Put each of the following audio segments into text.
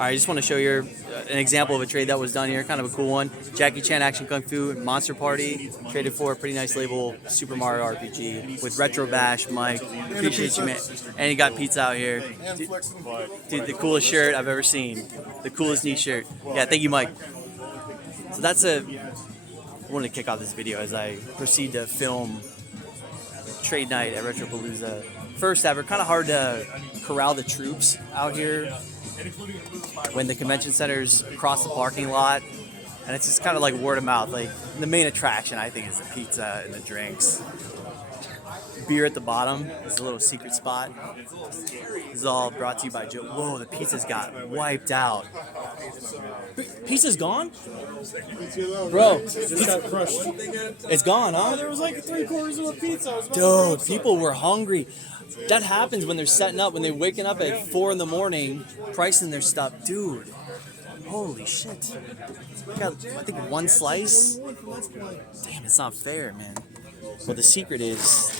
I just want to show you an example of a trade that was done here, kind of a cool one. Jackie Chan Action Kung Fu Monster Party traded for a pretty nice label Super Mario RPG with Retro Bash, Mike. Appreciate you, man. And you got pizza out here. Dude, the coolest shirt I've ever seen. The coolest knee shirt. Yeah, thank you, Mike. So I wanted to kick off this video as I proceed to film trade night at Retropalooza. First ever, kind of hard to corral the troops out here when the convention center's across the parking lot, and it's just kind of like word of mouth. Like, the main attraction, I think, is the pizza and the drinks. Beer at the bottom is a little secret spot. This is all brought to you by Joe. Whoa, the pizza's got wiped out. Pizza's gone? Bro, Just got crushed. it's gone, huh? There was like 3/4 of a pizza. Dude, people were hungry. That happens when they're setting up, when they're waking up at 4 in the morning, pricing their stuff. Dude, holy shit. I got, I think, one slice. Damn, it's not fair, man. Well, the secret is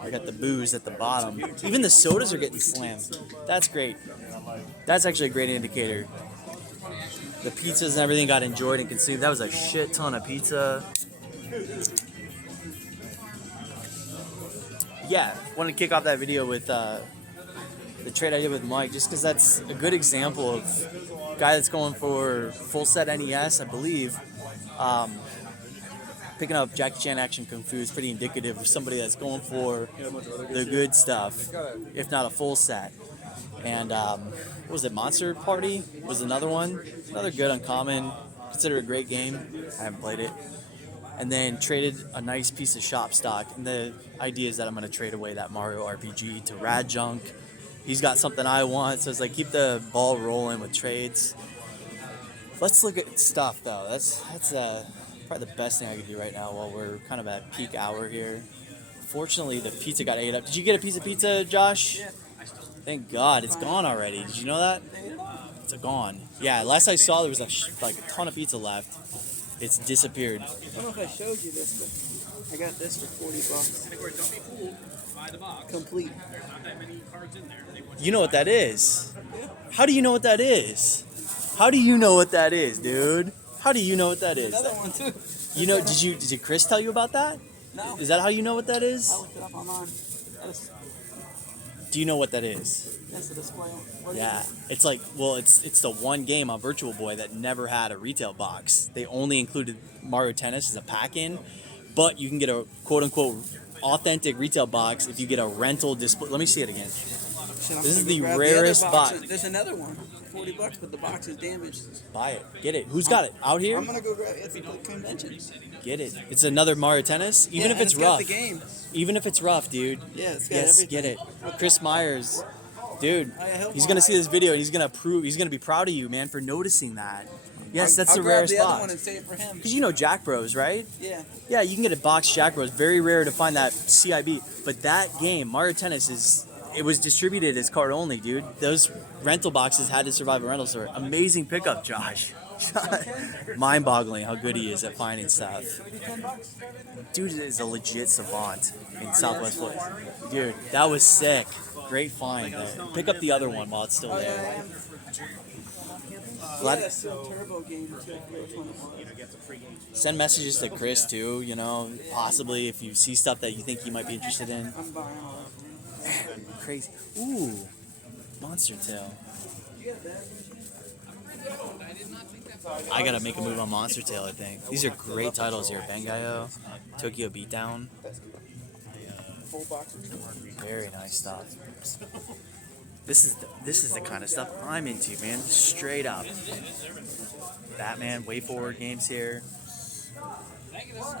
I got the booze at the bottom. Even the sodas are getting slammed. That's great. That's actually a great indicator. The pizzas and everything got enjoyed and consumed. That was a shit ton of pizza. Yeah, want to kick off that video with the trade I did with Mike, just because that's a good example of a guy that's going for full set NES, I believe. Picking up Jackie Chan Action Kung Fu is pretty indicative of somebody that's going for the good stuff, if not a full set. And what was it, Monster Party was another one. Another good uncommon, consider a great game. I haven't played it. And then traded a nice piece of shop stock. And the idea is that I'm going to trade away that Mario RPG to Rad Junk. He's got something I want, so it's like keep the ball rolling with trades. Let's look at stuff, though. That's probably the best thing I could do right now while we're kind of at peak hour here. Fortunately, the pizza got ate up. Did you get a piece of pizza, Josh? Yeah. Thank God, it's gone already. Did you know that? It's gone. Yeah, last I saw there was like a ton of pizza left. It's disappeared. I don't know if I showed you this, but I got this for $40. And of course, don't be fooled by the box. Complete. There's not that many cards in there. They want You know what that is? How do you know what that is? How do you know what that is, dude? How do you know what that is? Another one too. You know? Did Chris tell you about that? No. Is that how you know what that I is? looked it up online. Do you know what that is? That's the display. What is Yeah, it? it's like, well, it's the one game on Virtual Boy that never had a retail box. They only included Mario Tennis as a pack-in, but you can get a quote-unquote authentic retail box if you get a rental display. Let me see it again. Shit, I'm This is gonna the grab rarest other box. There's another one. $40, but the box is damaged. Buy it. Get it. Who's got it? Out here? I'm gonna go grab it at the convention. Get it. It's another Mario Tennis, even Yeah, if and it's got rough. the game. Even if it's rough, dude. Yeah, it's got Yes, everything. get it. Chris Myers, dude. Oh, yeah, he'll He's gonna buy see it. this video and he's gonna be proud of you, man, for noticing that. Yes, that's I'll the grab rarest the other box. one and save it for him. Because you know Jack Bros, right? Yeah. Yeah, you can get a box Jack Bros. Very rare to find that CIB. But that game, Mario Tennis, it was distributed as card only, dude. Those rental boxes had to survive a rental store. Amazing pickup, Josh. Mind-boggling how good he is at finding stuff. Dude is a legit savant in Southwest Florida. Dude, that was sick. Great find. Pick up the other one while it's still there. Glad- Yeah, so turbo game too. Which one it was. Send messages to Chris too, you know, possibly if you see stuff that you think he might be interested in. I'm buying all that. Crazy. Ooh, Monster Tail. I gotta make a move on Monster Tail, I think. These are great titles here. Bangayo, Tokyo Beatdown. Full box. Very nice stuff. This is the kind of stuff I'm into, man. Straight up. Batman Way Forward games here.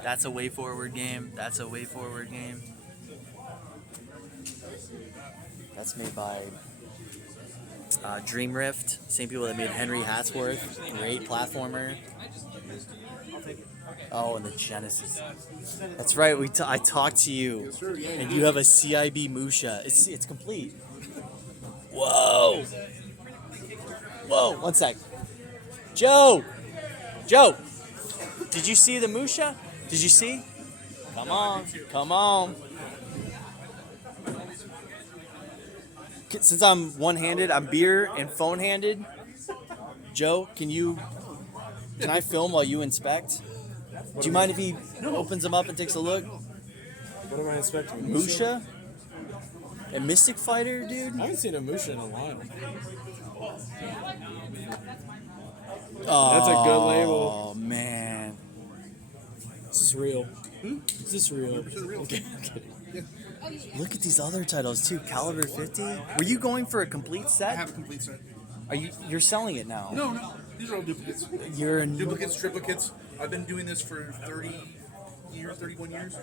That's a Way Forward game. That's a Way Forward game. That's made by Dream Rift. Same people that made Henry Hatsworth. Great platformer. Oh, and the Genesis. That's right. I talked to you, and you have a CIB Musha. It's complete. Whoa. Whoa. 1 sec. Joe. Did you see the Musha? Did you see? Come on. Come on. Since I'm one-handed, I'm beer and phone-handed. Joe, can I film while you inspect? Do you mind if he opens them up and takes a look? What am I expecting? Musha? A Mystic Fighter, dude? I haven't seen a Musha in a while. Oh, That's a good label. Oh, man. Is this real? Is this real? Okay. Look at these other titles, too. Caliber 50? Were you going for a complete I set? have a complete set. You're selling it now? No. These are all duplicates. You're a Duplicates, triplicates. I've been doing this for 31 years.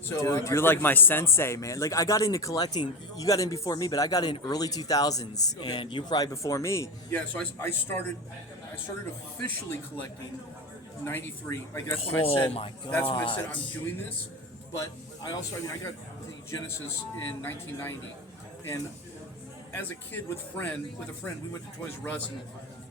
So Dude, you're like my sensei, man. Like, I got into collecting. You got in before me, but I got in early 2000s, and you probably before me. Yeah, so I started officially collecting 93. Like that's when I Oh said my that's when I said God. I'm doing this. But I got the Genesis in 1990, and as a kid with a friend, we went to Toys R Us, and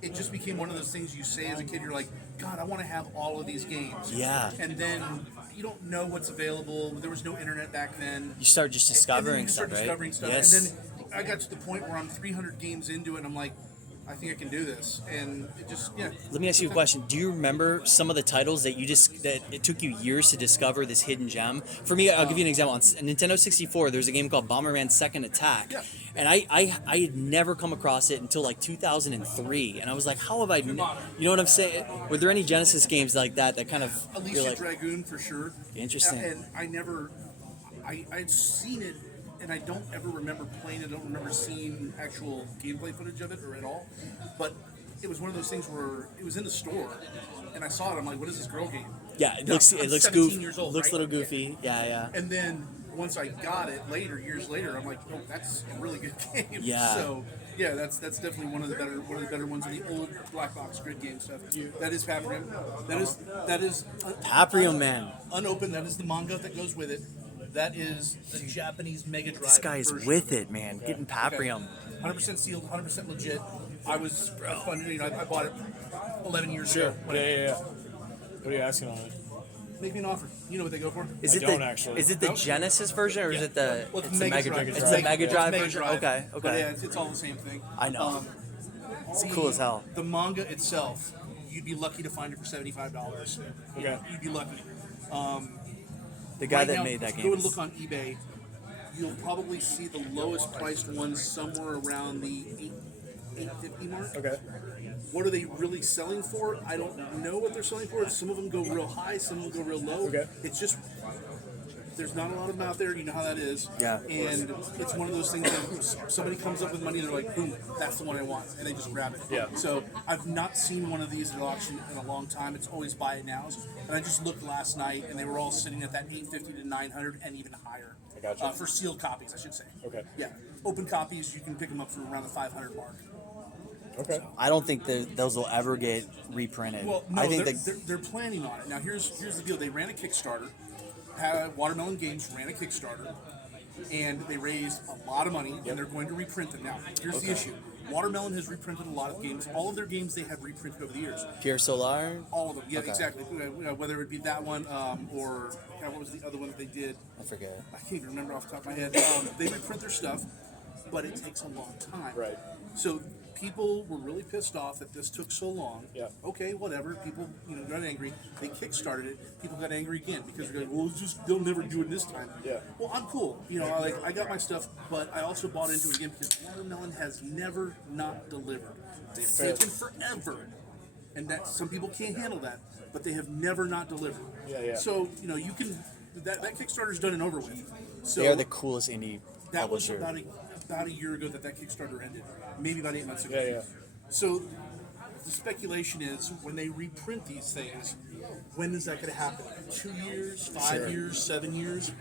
it just became one of those things you say as a kid. You're like, God, I want to have all of these games. Yeah. And then you don't know what's available. There was no internet back then. You start just discovering And then you stuff, start discovering right? stuff. Yes. And then I got to the point where I'm 300 games into it, and I'm like, I think I can do this. And it just, yeah. Let me ask you a question. Do you remember some of the titles that it took you years to discover this hidden gem? For me, I'll give you an example. On Nintendo 64, there's a game called Bomberman Second Attack. Yeah. And I had never come across it until like 2003. And I was like, how have I... You know what I'm saying? Were there any Genesis games like that kind of... Alicia you're like, Dragoon for sure. Interesting. And I'd seen it, and I don't ever remember playing it. I don't remember seeing actual gameplay footage of it or at all. But it was one of those things where it was in the store, and I saw it. I'm like, what is this girl game? yeah, it No, looks I'm 17 goofy. years old, Looks right? a little goofy. Yeah. And then once I got it years later, I'm like, oh, that's a really good game. Yeah. So yeah, that's definitely one of the better ones of the old black box grid game stuff. That is Paprium. That is Paprium, man. unopened. That is the manga that goes with it. That is the Japanese Mega Drive. This guy is version. with it, man. Getting Paprium. 100% sealed, 100% legit. I was funded. I bought it 11 years Sure. ago. Yeah. What are you asking on it? Make me an offer. You know what they go for? Is I it don't the actually. Is it the Nope. Genesis version or is it the Well, it's the Mega Drive? It's the Drive. Mega Yeah. Drive Mega version. Drive. Okay. But yeah, it's all the same thing. I know. It's cool as hell. The manga itself, you'd be lucky to find it for $75. Okay. You'd be lucky. The guy Right that now, made that if you game. go and look on eBay, you'll probably see the lowest priced one somewhere around the $850 mark. Okay. What are they really selling for? I don't know what they're selling for. Some of them go real high, some of them go real low. Okay. It's just there's not a lot of them out there. You know how that is. Yeah. And it's one of those things that somebody comes up with money and they're like, boom, that's the one I want, and they just grab it. Yeah. So I've not seen one of these at auction in a long time. It's always buy it nows. And I just looked last night, and they were all sitting at that $850 to $900 and even higher. I gotcha. For sealed copies, I should say. Okay. Yeah. Open copies, you can pick them up for around the $500 mark. Okay. I don't think those will ever get reprinted. Well, no, I think they're planning on it. Now, here's the deal. They ran a Kickstarter. Watermelon Games ran a Kickstarter, and they raised a lot of money, and they're going to reprint them. Now, here's the issue. Watermelon has reprinted a lot of games. All of their games they have reprinted over the years. Pierre Solar. All of them. Yeah, Okay. exactly. Whether it be that one or what was the other one that they did? I forget. I can't even remember off the top of my head. They reprint their stuff, but it takes a long time. Right. So people were really pissed off that this took so long. Yeah. Okay, whatever. People, got angry. They kickstarted it. People got angry again because they're like, well, they'll never do it this time. Yeah. Well, I'm cool. I got my stuff, but I also bought into it again because Watermelon has never not delivered. They've taken forever, and that some people can't handle that, but they have never not delivered. Yeah. So you can that Kickstarter's done and over with. So They are the coolest indie that was publisher. about a year ago that Kickstarter ended. Maybe about 8 months ago. Yeah. So the speculation is when they reprint these things, when is that going to happen? 2 years, 5 years, 7 years?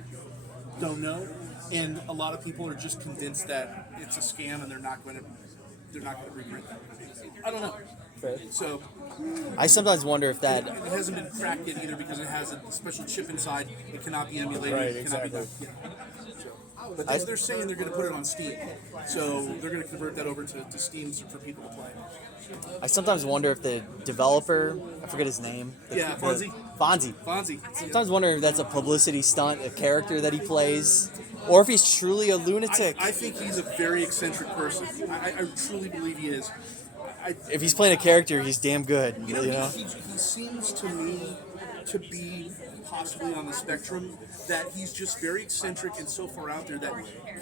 Don't know. And a lot of people are just convinced that it's a scam and they're not going to reprint them. I don't know. Fair. So I sometimes wonder if that. it hasn't been cracked yet either because it has a special chip inside. It cannot be emulated. Right, It cannot exactly. be done. But they're saying they're going to put it on Steam. So they're going to convert that over to Steam for people to play. I sometimes wonder if the developer, I forget his name. Yeah, Fonzie. Fonzie. Sometimes wonder if that's a publicity stunt, a character that he plays, or if he's truly a lunatic. I think he's a very eccentric person. I truly believe he is. if he's playing a character, he's damn good. You know, You know? he seems to me to be possibly on the spectrum that he's just very eccentric and so far out there that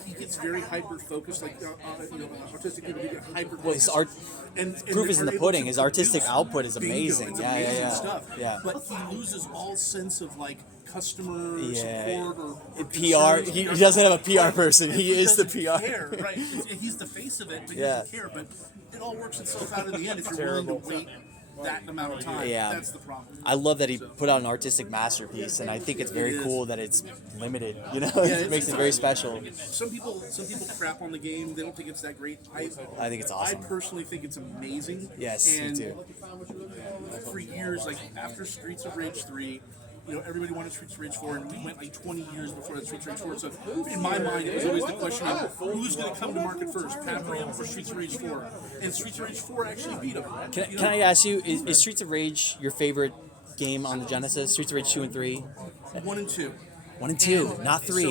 he gets very hyper focused, like autistic people get hyper focused. Well, his art proof is in the pudding. His artistic output is amazing. It's Yeah, amazing yeah, yeah. stuff. Yeah. But he loses all sense of like customer Yeah. support or PR. concern. He doesn't have a PR person. And He is the doesn't PR. Care, right? He's the face of it, but he Yeah. doesn't care. But it all works itself out in the end if you're willing to wait that amount of time. Yeah. That's the problem. I love that he put out an artistic masterpiece, and I think it's very cool that it's limited. You know, it makes it very special. Some people crap on the game. They don't think it's that great. I think it's awesome. I personally think it's amazing. Yes, me and too. For years, like after Streets of Rage 3, everybody wanted Streets of Rage 4, and we went like 20 years before that Streets of Rage 4. So in my mind, it was always the question of who's going to come to market first, Pac-Man or Streets of Rage 4? And Streets of Rage 4 actually beat them. Can I ask you, is Streets of Rage your favorite game on the Genesis? Streets of Rage 2 and 3? 1 and 2. 1 and 2, not 3.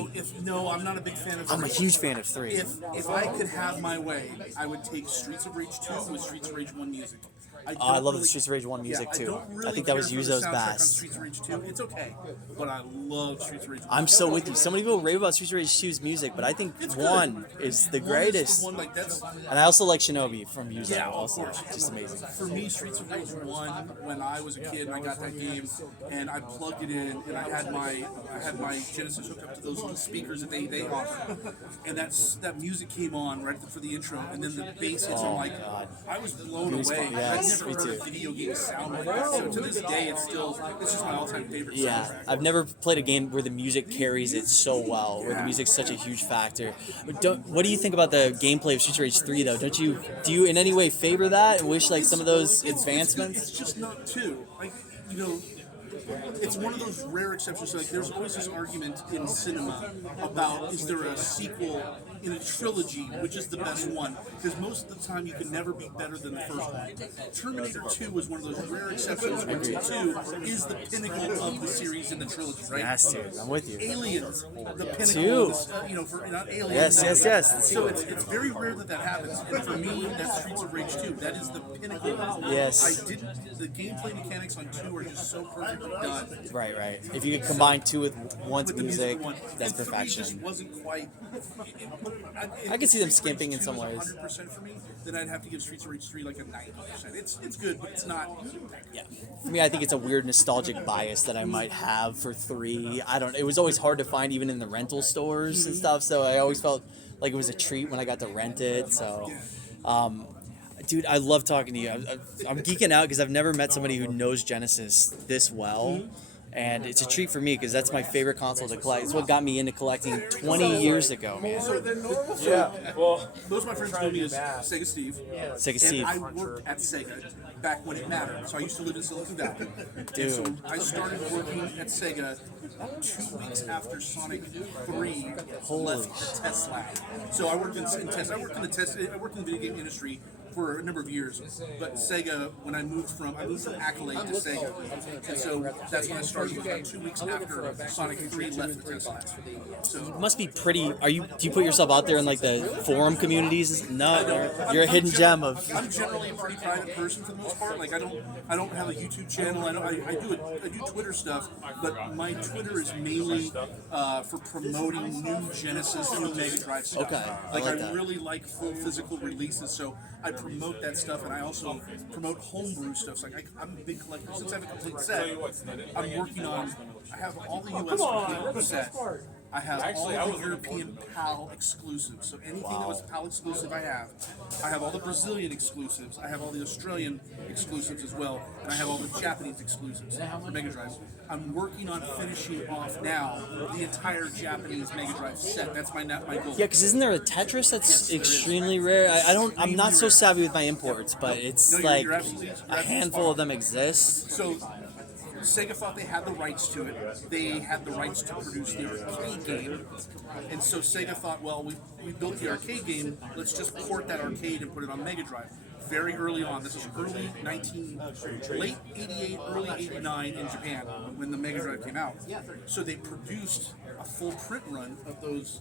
So I'm not a big fan of 3. I'm a huge fan of 3. If I could have my way, I would take Streets of Rage 2 with Streets of Rage 1 music. I love the Streets of Rage 1 music too. I think that was Yuzo's best. Streets of Rage 2. It's okay, but I love Streets of Rage 1. I'm so with you. So many people rave about Streets of Rage 2's music, but I think It's 1 is the greatest. One, like, that's, And I also like Shinobi from Yuzo. yeah, of Also, course. just amazing. For me, Streets of Rage 1, when I was a kid and I got that game, and I plugged it in, and I had my Genesis hooked up to those little speakers that they offer, and that music came on right for the intro, and then the bass hits. I'm like, I was blown away. Yes, I'd me never heard too. a video game sound like that. So to this day, it's just my all-time favorite Yeah, soundtrack. I've never played a game where the music carries it so well, where the music's such a huge factor. What do you think about the gameplay of Streets of Rage 3 though? Do you in any way favor that and wish like some of those advancements? It's just not two. Like, it's one of those rare exceptions. Like, there's always this argument in cinema about is there a sequel in a trilogy, which is the best one? Because most of the time you can never be better than the first one. Terminator 2 was one of those rare exceptions where 2 is the pinnacle of the series in the trilogy, right? Yes, dude, I'm with you. Aliens, the pinnacle. Two. Of this, for not Aliens. Yes. So it's very rare that happens. And for me, that's Streets of Rage 2. That is the pinnacle. Yes. The gameplay mechanics on 2 are just so perfectly done. Right. If you could combine 2 with 1's With the music, one. that's And 3 perfection. just wasn't quite. I could see them skimping in some ways. 100% for me, then I'd have to give Streets of Rage 3 like a 90%. It's good, but it's not. Yeah. For me, I think it's a weird nostalgic bias that I might have for 3. It was always hard to find even in the rental stores and stuff, so I always felt like it was a treat when I got to rent it. So, dude, I love talking to you. I'm geeking out because I've never met somebody who knows Genesis this well. And it's a treat for me because that's my favorite console to collect. It's what got me into collecting 20 years ago, man. Most of my friends know me as Sega Steve. Sega Steve. And I worked at Sega back when it mattered. So I used to live in Silicon Valley. Dude. And so I started working at Sega 2 weeks after Sonic 3 left the test lab. So I worked in test. I worked in the video game industry for a number of years, but Sega, when I moved from Accolade to Sega, and so that's when I started. Was about 2 weeks after Sonic 3 left the test lab. So You must be pretty. Do you put yourself out there in like the forum communities? No, you're a hidden gem of. I'm generally a pretty private person for the most part. Like I don't have a YouTube channel. I do Twitter stuff, but my Twitter is mainly for promoting new Genesis, new Mega Drive stuff. Okay, I Like like I that. really like full physical releases, so I promote that stuff, and I also promote homebrew stuff. So like I'm a big collector. Since I have a complete set, I'm working on. I have all the US complete set. I have all the European PAL exclusives. So anything that was PAL exclusive, I have. I have all the Brazilian exclusives. I have all the Australian exclusives as well. And I have all the Japanese exclusives for Mega Drive. I'm working on finishing off now the entire Japanese Mega Drive set. That's my goal. Yeah, because isn't there a Tetris that's extremely rare? I'm not so savvy with my imports, but it's No, like you're absolutely a handful of them exist. So Sega thought they had the rights to it. They had the rights to produce the arcade game. And so Sega thought, well, we built the arcade game, let's just port that arcade and put it on Mega Drive. Very early on, this is late 88, early 89 in Japan when the Mega Drive came out. So they produced a full print run of those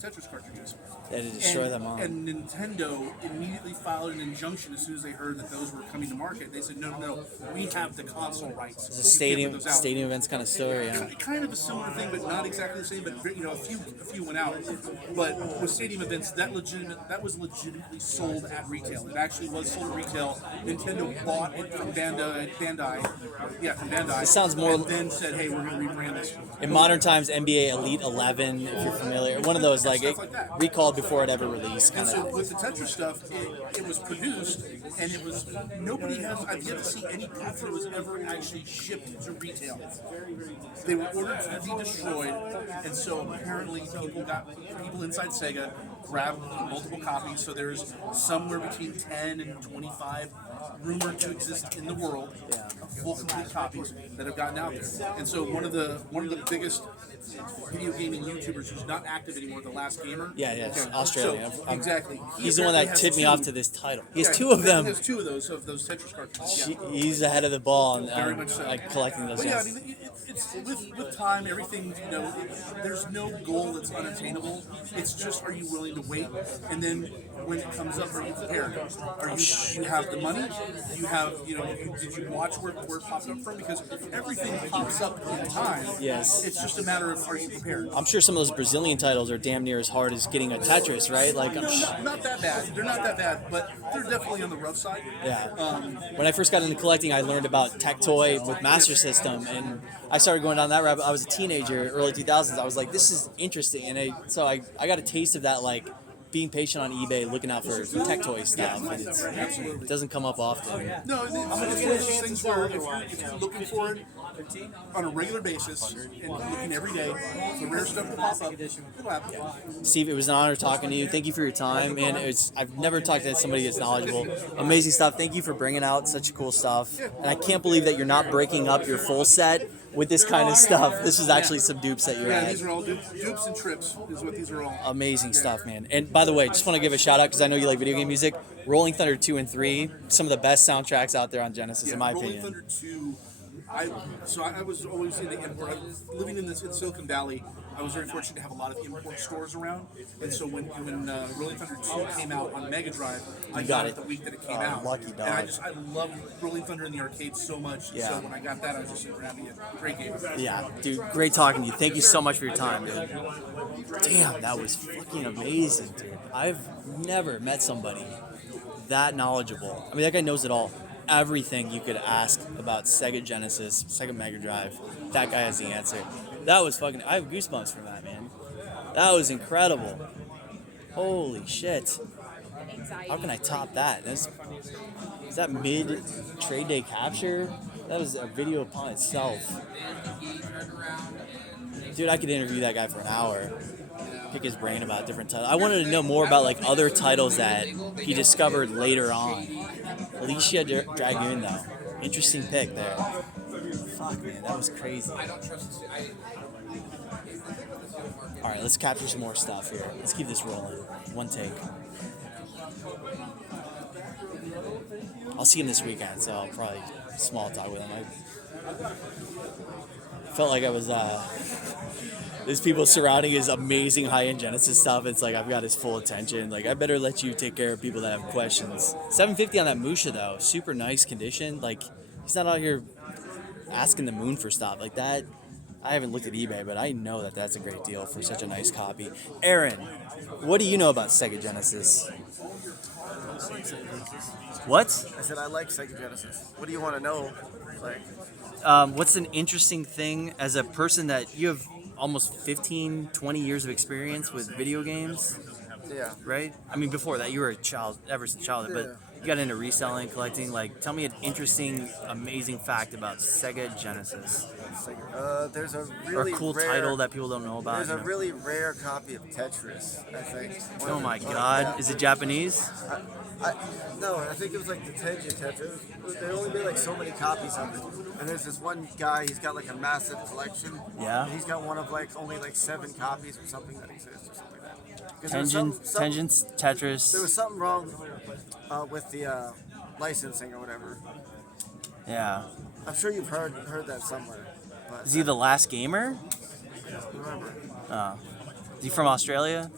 Tetris cartridges. They had to destroy them all. And Nintendo immediately filed an injunction as soon as they heard that those were coming to market. They said, no, we have the console rights. It's a stadium events kind of story. Yeah. Kind of a similar thing, but not exactly the same. But a few went out. But with stadium events, that was legitimately sold at retail. It actually was sold at retail. Nintendo bought it from Bandai. From Bandai. It sounds more. And then said, hey, we're going to rebrand this. In modern times, NBA Elite 11, if you're familiar, one of those like it recalled before it ever released. And so with the Tetris stuff, it was produced, and it was I've yet to see any proof that it was ever actually shipped to retail. They were ordered to be destroyed, and so apparently people inside Sega grabbed multiple copies. So there's somewhere between 10 and 25 rumored to exist in the world, full complete copies that have gotten out there. And so one of the biggest video gaming YouTubers who's not active anymore, The Last Gamer. Yeah, Australia. So, exactly. He's the one that tipped me off to this title. He has two of them. He has two of those Tetris cartridges. Yeah. He's ahead of the ball on Very much so. like collecting those. But yeah, I mean, it's with time, everything, there's no goal that's unattainable. It's just, are you willing to wait? And then when it comes up, are you prepared? You have the money? You have, did you watch where it pops up from? Because everything pops up in time. Yes. It's just a matter of, are you prepared? I'm sure some of those Brazilian titles are damn near as hard as getting a Tetris, right? Like, not that bad. They're not that bad, but they're definitely on the rough side. Yeah. When I first got into collecting, I learned about Tectoy with Master System, and I started going down that rabbit. I was a teenager, early 2000s. I was like, this is interesting, and I got a taste of that, like, being patient on eBay, looking out for Tectoy stuff. And it doesn't come up often. No, it's one of those things where if you're looking for it on a regular basis and looking every day, the rare stuff will pop up. It'll happen. Steve, it was an honor talking to you. Thank you for your time, and I've never talked to somebody that's knowledgeable. Amazing stuff. Thank you for bringing out such cool stuff. And I can't believe that you're not breaking up your full set with this kind of stuff. This is actually some dupes that you're at. These are all dupes and trips is what these are all. Amazing stuff, man. And by the way, just want to give a shout out because I know you like video game music. Rolling Thunder 2 and 3, some of the best soundtracks out there on Genesis, in my opinion. Rolling Thunder 2. I was always in the import. Living in Silicon Valley, I was very fortunate to have a lot of import stores around. And so when Rolling Thunder 2 came out on Mega Drive, I got it the week that it came out. Lucky dog. And I loved Rolling Thunder in the arcade so much. Yeah. So when I got that, I was just super happy. Great game. Yeah, dude, great talking to you. Thank you so much for your time, dude. Damn, that was fucking amazing, dude. I've never met somebody that knowledgeable. I mean, that guy knows it all. Everything you could ask about Sega Genesis, Sega Mega Drive, that guy has the answer. That was fucking... I have goosebumps from that, man. That was incredible. Holy shit. How can I top that? Is that mid-trade day capture? That was a video upon itself. Dude, I could interview that guy for an hour. Pick his brain about different titles. I wanted to know more about like other titles that he discovered later on. Alicia Dragoon, though. Interesting pick there. Fuck, man, that was crazy. Alright, let's capture some more stuff here. Let's keep this rolling. One take. I'll see him this weekend, so I'll probably small talk with him. I felt like I was, there's people surrounding his amazing high-end Genesis stuff. It's like, I've got his full attention. Like, I better let you take care of people that have questions. $750 on that Musha, though. Super nice condition. Like, he's not out here asking the moon for stuff. Like, that, I haven't looked at eBay, but I know that that's a great deal for such a nice copy. Aaron, what do you know about Sega Genesis? What? I said I like Sega Genesis. What do you want to know? Like, What's an interesting thing as a person that you have almost 15, 20 years of experience with video games, yeah. right? I mean, before that, you were a child, ever since childhood, but you got into reselling, collecting. Like, tell me an interesting, amazing fact about Sega Genesis. There's a Or really a cool rare, title that people don't know about. There's a really rare copy of Tetris, I think. Oh my god, is it Japanese? No, I think it was like the Tenji Tetris. They only made like so many copies of it. And there's this one guy, he's got like a massive collection. Yeah. He's got one of like only like 7 copies or something that exists or something like that. 'Cause Tenjin's Tetris. There was something wrong with the licensing or whatever. Yeah. I'm sure you've heard that somewhere. But, Is he the last gamer? remember. You from Australia?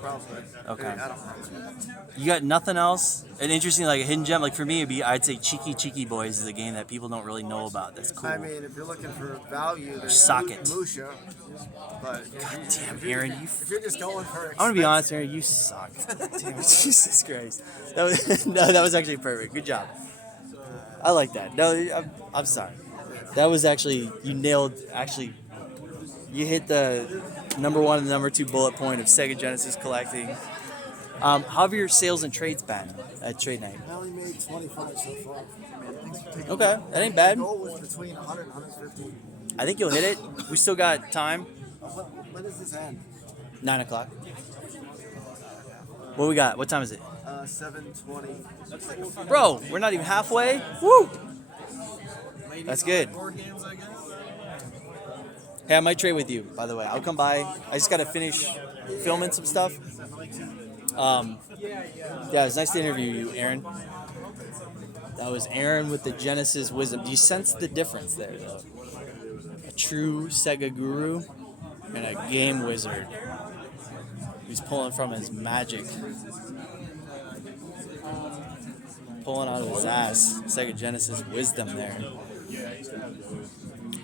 Probably. Okay. I don't remember. You got nothing else? An interesting, like a hidden gem, like for me, it'd be, I'd say Cheeky Boys is a game that people don't really know about. That's cool. I mean, if you're looking for value, there's Socket. Musha. But Damn, Aaron, if you're just going for I'm gonna be honest, Aaron, you suck. Damn, Jesus Christ. That was, no, that was actually perfect. Good job. I like that. No, I'm sorry. That was actually, you nailed, actually, you hit the number 1 and the number 2 bullet point of Sega Genesis collecting. How have your sales and trades been at trade night? I only made 25 so far. Okay, that ain't bad. The goal was between 100 and 150. I think you'll hit it. We still got time. When does this end? 9 o'clock. What we got? What time is it? 7:20. Bro, we're not even halfway. Woo! That's good. Hey, I might trade with you, by the way. I'll come by. I just got to finish filming some stuff. Yeah, it's nice to interview you, Aaron. That was Aaron with the Genesis wisdom. Do you sense the difference there, though? A true Sega guru and a game wizard who's pulling from his magic. Pulling out of his ass. Sega Genesis wisdom there.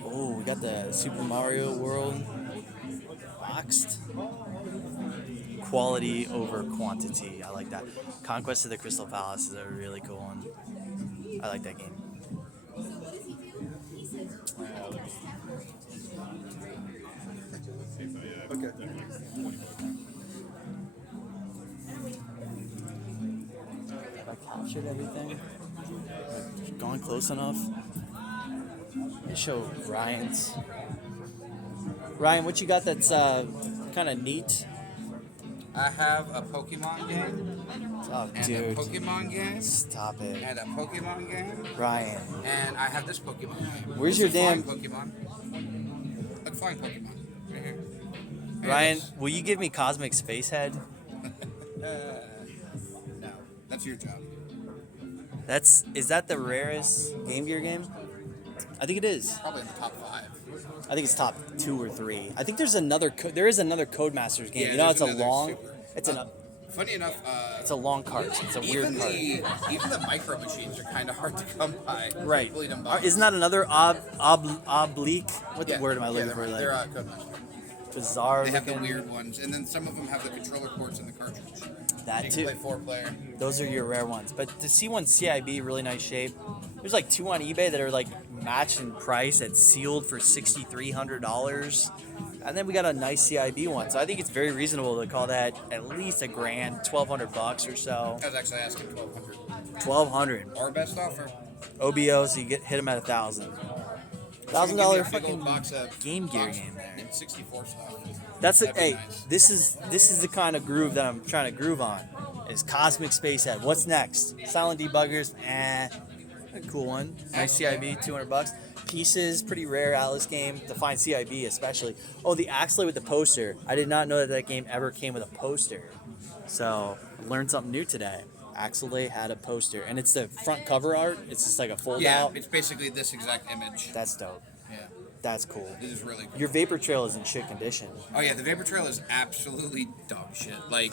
Oh, we got the Super Mario World boxed. Quality over quantity. I like that. Conquest of the Crystal Palace is a really cool one. I like that game. Okay. Have I captured everything? Gone close enough? Let me show Ryan's. Ryan, what you got that's kind of neat? I have a Pokemon game, Oh, and dude. a Pokemon game, Stop it. and a Pokemon game, Ryan. and I have this Pokemon game. Where's It's your a flying damn- Pokemon? Like flying Pokemon. Right here. And Ryan, it's- will you give me Cosmic Space Head? No, that's your job. Is that the rarest Game Gear game? I think it is. Probably in the top 5. I think it's top 2 or 3. I think there is another Codemasters game. Yeah, you know, it's there's a another long, super. it's Funny enough, it's a long cart. It's a weird even cart. even the micro machines are kind of hard to come by. Right. Bleeding Isn't that another oblique? What the word am I looking for? They're Like Codemasters. bizarre. They have the looking- weird ones, and then some of them have the controller ports in the cartridge. That You too. can play 4-player. Those are your rare ones. But to see one CIB, really nice shape. There's like 2 on eBay that are like matched in price at sealed for $6,300. And then we got a nice CIB one. So I think it's very reasonable to call that at least $1,000, $1,200 or so. I was actually asking 1,200. $1,200. Our best offer. OBO, so you hit them at $1,000. $1,000 Give me a big old fucking box of Game Gear box game there. and 64 stuff. That's it. That'd be Hey, nice. this is the kind of groove that I'm trying to groove on. Is Cosmic Space Head. What's next? Silent Debuggers. A cool one. Nice CIB, $200. Pieces, pretty rare Atlas game to find CIB especially. Oh, the Axley with the poster. I did not know that game ever came with a poster. So learned something new today. Axley had a poster, and it's the front cover art. It's just like a fold Yeah, out. it's basically this exact image. That's dope. Yeah, That's cool. it is really cool. Your Vapor Trail is in shit condition. Oh yeah, the Vapor Trail is absolutely dog shit. Like,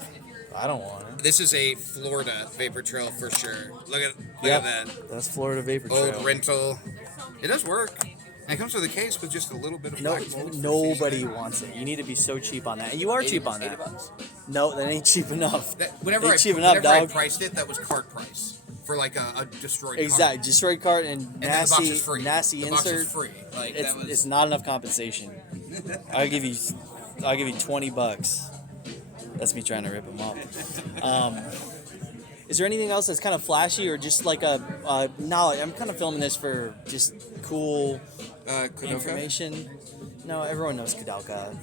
I don't want it. this is a Florida Vapor Trail for sure. Look at Yep, that. that's Florida Vapor Trail. Old rental. It does work. And it comes with a case with just a little bit of No, black mold for nobody seasoning. wants it. You need to be so cheap on that, and you are cheap on that. $80. No, that ain't cheap enough. Whenever Ain't cheap enough, I dog. priced it, that was cart price for like a destroyed Exactly, car. destroyed cart and And then the box nasty, is free. nasty the box insert. is free. Like It's, that was. it's not enough compensation. I'll give you $20. That's me trying to rip them off. Is there anything else that's kind of flashy or just like a knowledge? I'm kind of filming this for just cool Kudoka? information. No, everyone knows Kudelka.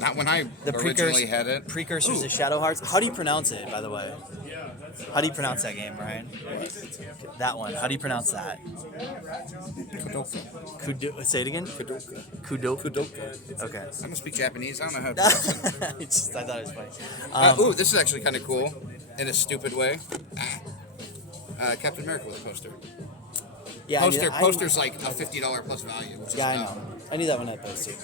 Not when I The originally had it. precursors to Shadow Hearts. How do you pronounce it, by the way? How do you pronounce that game, Brian? That one. How do you pronounce that? Say it again. Kudoka. Okay. I don't speak Japanese. I don't know how to pronounce it. I thought it was funny. Ooh, this is actually kind of cool in a stupid way. Captain America with a poster. Yeah, Poster's like a $50 plus value. Which Yeah, I is know. I knew that when I posted.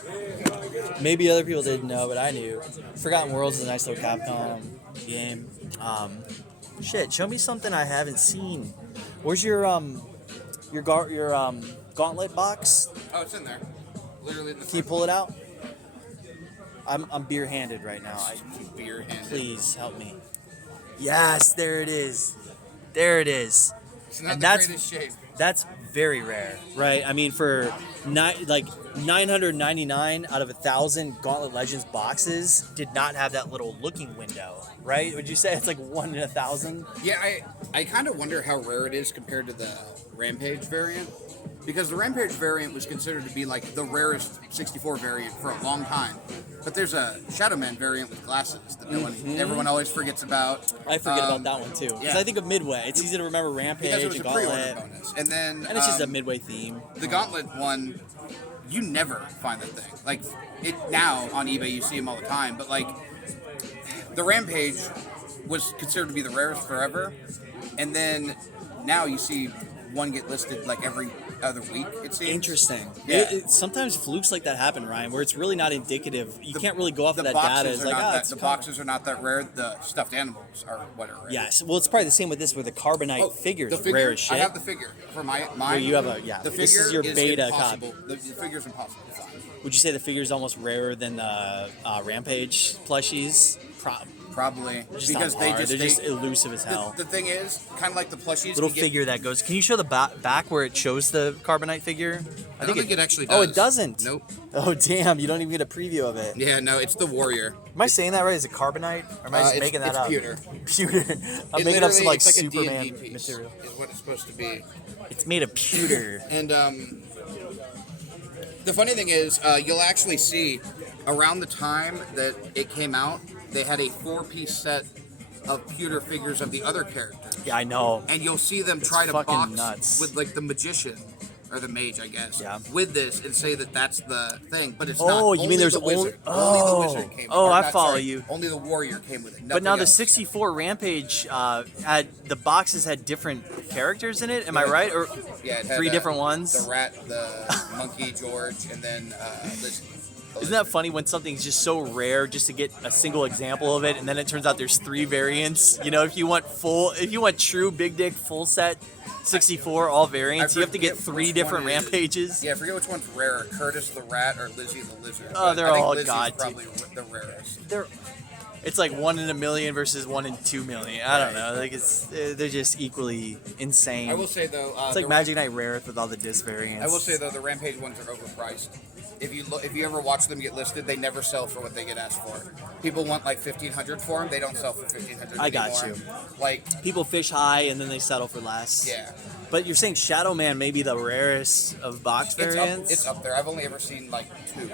Maybe other people didn't know, but I knew. Forgotten Worlds is a nice little Capcom game. Shit, show me something I haven't seen. Where's your gauntlet box? Oh, it's in there. Literally in the Can you pull it out? I'm beer handed right now. beer handed. Please help me. Yes, there it is. There it is. It's not And the greatest shape. That's very rare, right? I mean, for 999 out of 1,000 Gauntlet Legends boxes did not have that little looking window, right? Would you say it's like 1 in 1,000? Yeah, I kind of wonder how rare it is compared to the Rampage variant. Because the Rampage variant was considered to be like the rarest 64 variant for a long time. But there's a Shadow Man variant with glasses that everyone always forgets about. I forget about that one too. Because yeah. I think of Midway. It's easy to remember Rampage Because it was and a pre-order Gauntlet. bonus. And then And it's just a Midway theme. the Gauntlet one, you never find that thing. Like, it now on eBay you see them all the time, but like, the Rampage was considered to be the rarest forever, and then now you see one get listed like every other week, it seems. Interesting. Yeah. Sometimes flukes like that happen, Ryan, where it's really not indicative. You can't really go off of that boxes data. It's are like, not it's the boxes are not that rare. The stuffed animals are what are rare. Yes. Well, it's probably the same with this, where the Carbonite figure's the figure, rare as shit. I have the figure for mine. Well, you have a The this figure is your beta impossible. copy. The figure's impossible to find. Would you say the figure's almost rarer than the Rampage plushies? Probably Just because not they hard. just They're just elusive as hell. The thing is, kind of like the plushies. Little can get- figure that goes. Can you show the back where it shows the Carbonite figure? I don't think it actually Oh, does. it doesn't. Nope. Oh, damn! You don't even get a preview of it. Yeah, no, it's the warrior. Am I saying that right? Is it Carbonite? Or am I just making that it's up? pewter. Pewter. I'm It making up some literally- like it's a Superman D&D piece, material. is what it's supposed to be. It's made of pewter. And the funny thing is, you'll actually see around the time that it came out, they had a 4-piece set of pewter figures of the other characters. Yeah, I know. And you'll see them try to fucking box nuts. with like the magician or the mage, I guess. Yeah. With this and say that that's the thing, but it's not. Oh, you mean there's the wizard. only- Only the oh. wizard came. Oh, or I not, follow sorry, you. Only the warrior came with it. But now nothing the else. 64 Rampage had the boxes had different characters in it. Am I right? Or Yeah, it had, 3 different ones? The rat, the monkey, George, and then Lizzie. Isn't that funny when something's just so rare just to get a single example of it, and then it turns out there's 3 variants? You know, if you want true big dick full set 64 all variants, you have to get forget 3 which different one it is. rampages. Yeah, I forget which one's rarer, Curtis the rat or Lizzie the lizard. Oh, But they're I think all Lizzie's god probably the rarest. It's like 1 in a million versus 1 in 2 million. I don't know. Like they're just equally insane. I will say though, It's like Magic Knight Rareth with all the disc variants. I will say though, the Rampage ones are overpriced. If you ever watch them get listed, they never sell for what they get asked for. People want like $1,500 for them. They don't sell for $1,500. I got anymore. you. Like, People fish high and then they settle for less. yeah, But you're saying Shadow Man may be the rarest of box variants? it's up there. I've only ever seen like 2.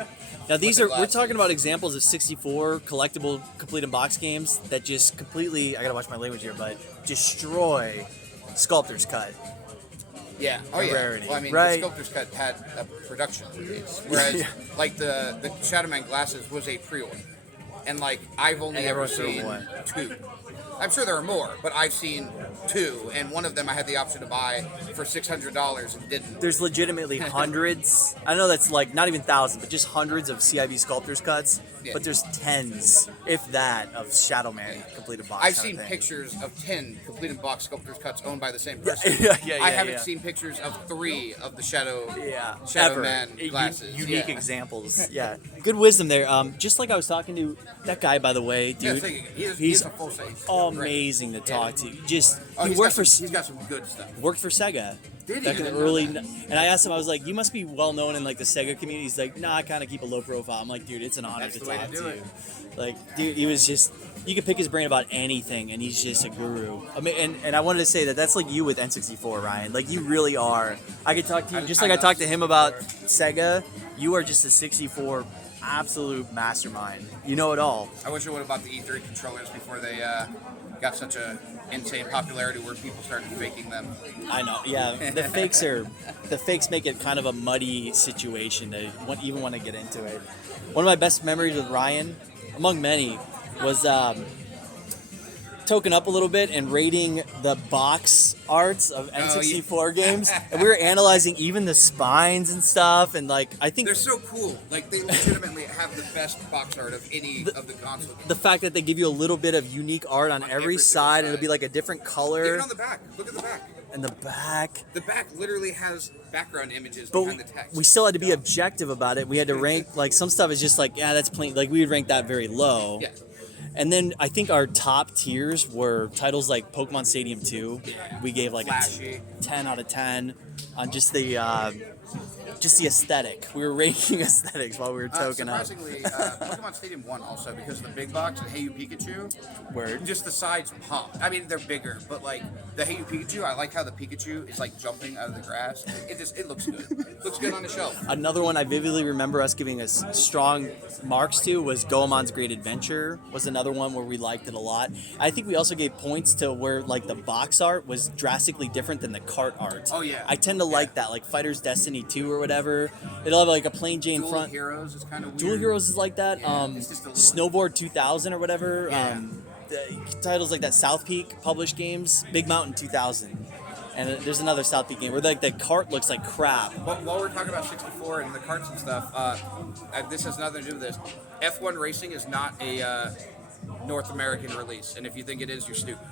Now these with are the we're talking glasses. about examples of 64 collectible complete in box games that just completely, I gotta watch my language here, but destroy Sculptor's Cut. Yeah. Oh yeah. rarity, Well, I mean, right? the Sculptor's Cut had a production release, whereas Yeah. like the Shadow Man glasses was a pre-order, and like I've only And ever everyone's throwing seen away. 2. I'm sure there are more, but I've seen 2, and one of them I had the option to buy for $600 and didn't. There's legitimately hundreds. I know that's like not even thousands, but just hundreds of CIB Sculptor's Cuts. Yeah. But there's tens, if that, of Shadow Man completed box. I've kind seen of thing. pictures of 10 completed box Sculptor's Cuts owned by the same person. Yeah, I haven't yeah. seen pictures of 3 of the Shadow Yeah, Shadow ever. Man glasses. Unique Yeah. examples. Yeah, good wisdom there. Just like I was talking to that guy, by the way, Yeah, dude. he's a full size. amazing to talk to. Just Oh, he he's worked got some good stuff. worked for Sega. Did he? Back in I the didn't know early, that. and I asked him, I was like, "You must be well known in like the Sega community." He's like, "Nah, I kind of keep a low profile." I'm like, "Dude, it's an honor That's to the way talk to to do you." it. Like, dude, he was just, you could pick his brain about anything, and he's just a guru. I mean, and I wanted to say that that's like you with N64, Ryan. Like, you really are. I could talk to you, just like I talked to him about Sega, you are just a 64 absolute mastermind. You know it all. I wish I would have bought the E3 controllers before they got such a insane popularity where people started faking them. I know, yeah. The fakes make it kind of a muddy situation to even want to get into it. One of my best memories with Ryan, among many, was token up a little bit and rating the box arts of N64 games, and we were analyzing even the spines and stuff, and like I think They're so cool. Like they legitimately have the best box art of any of the console games. the fact that they give you a little bit of unique art on every every single side, and it'll side. be like a different color, Even on the back. Look at the back. and the back. The back literally has background images But behind the text. we still had to be objective about it. We had to rank, like, some stuff is just like, yeah, that's plain. Like, we would rank that very low. Yeah. And then I think our top tiers were titles like Pokemon Stadium 2. We gave like Flashy. 10 out of 10 on just the aesthetic. We were rating aesthetics while we were token up. Surprisingly, Pokemon Stadium 1 also, because of the big box and Hey You Pikachu, Word. just the sides pop. I mean, they're bigger, but like the Hey You Pikachu, I like how the Pikachu is like jumping out of the grass. It looks good. It looks good on the shelf. Another one I vividly remember us giving us strong marks to was Goemon's Great Adventure. Was another one where we liked it a lot. I think we also gave points to where like the box art was drastically different than the cart art. Oh, yeah. I tend to like that, like Fighter's Destiny 2 or whatever. It'll have like a plain Jane Dual front. Heroes is kind of weird. Dual Heroes is like that. it's just a little- Snowboard 2000 or whatever. Yeah. The titles like that South Peak published games. Big Mountain 2000. And there's another South Peak game where like the cart looks like crap. But while we're talking about 64 and the carts and stuff, this has nothing to do with this. F1 Racing is not a North American release, and if you think it is, you're stupid.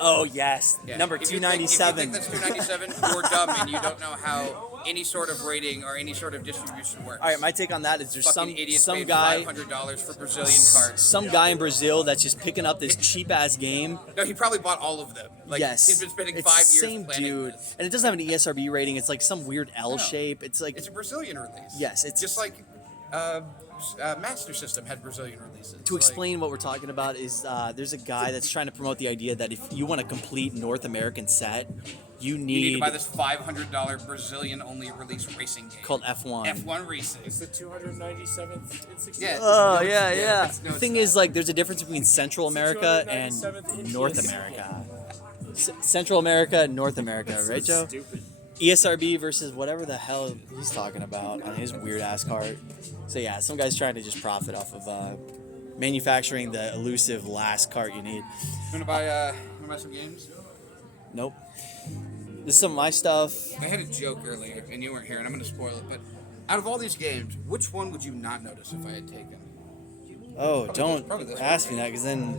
Oh yes, Yeah. number If you 297. think that's 297, you're dumb and you don't know how any sort of rating or any sort of distribution works. All right, my take on that is there's Fucking idiots some paid guy $500 for Brazilian carts. some guy in Brazil that's just picking up this cheap ass game. No, he probably bought all of them. Like, Yes, he's been spending it's 5 the years same planning dude, this. and it doesn't have an ESRB rating. It's like some weird L No. shape. It's like It's a Brazilian release. Yes, it's- just like Master System had Brazilian releases. to explain what we're talking about is there's a guy that's trying to promote the idea that if you want a complete North American set, you You need need to buy this $500 Brazilian-only release racing game called F1. F1 Racing. It's the 297th in 60. Yeah. Oh yeah, yeah. it's- no, The it's thing not. is, like, there's a difference between Central America and 297th in North PS. America. Central America and North America, right, Joe? Stupid. ESRB versus whatever the hell he's talking about on his weird ass cart. So yeah, some guy's trying to just profit off of manufacturing the elusive last cart you need. You wanna buy some games? Nope. This is some of my stuff. I had a joke earlier, and you weren't here, and I'm gonna spoil it. But out of all these games, which one would you not notice if I had taken? Oh, don't probably this ask me that, because then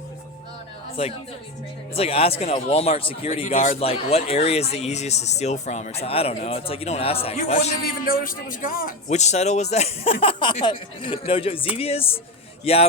it's like asking a Walmart security guard like what area is the easiest to steal from or something. I don't know. It's like you don't ask that You wouldn't question. have even noticed it was gone. Which title was that? No joke. Xevious? Yeah.